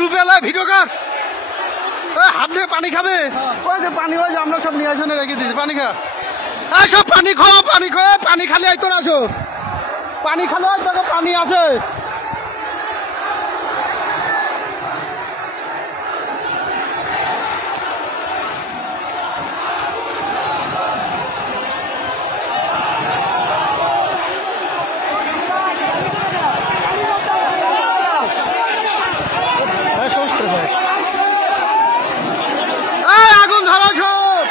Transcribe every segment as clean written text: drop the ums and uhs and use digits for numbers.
Rubella video কর। হাত দিয়ে পানি খাবে, ওই যে পানি, ওই যে আমরা সব নিয়ে আসনে রেখে দিয়েছি, পানি খা। সব পানি খাও, পানি খাও, পানি খালি আই তোর আসো, পানি খালো, দেখো পানি আছে। আগুন ধরা সব।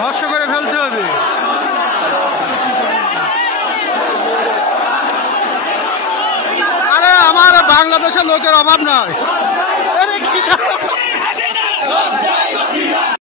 ভস্ম করে ফেলতে হবে। আরে আমার বাংলাদেশের লোকের অভাব নয়।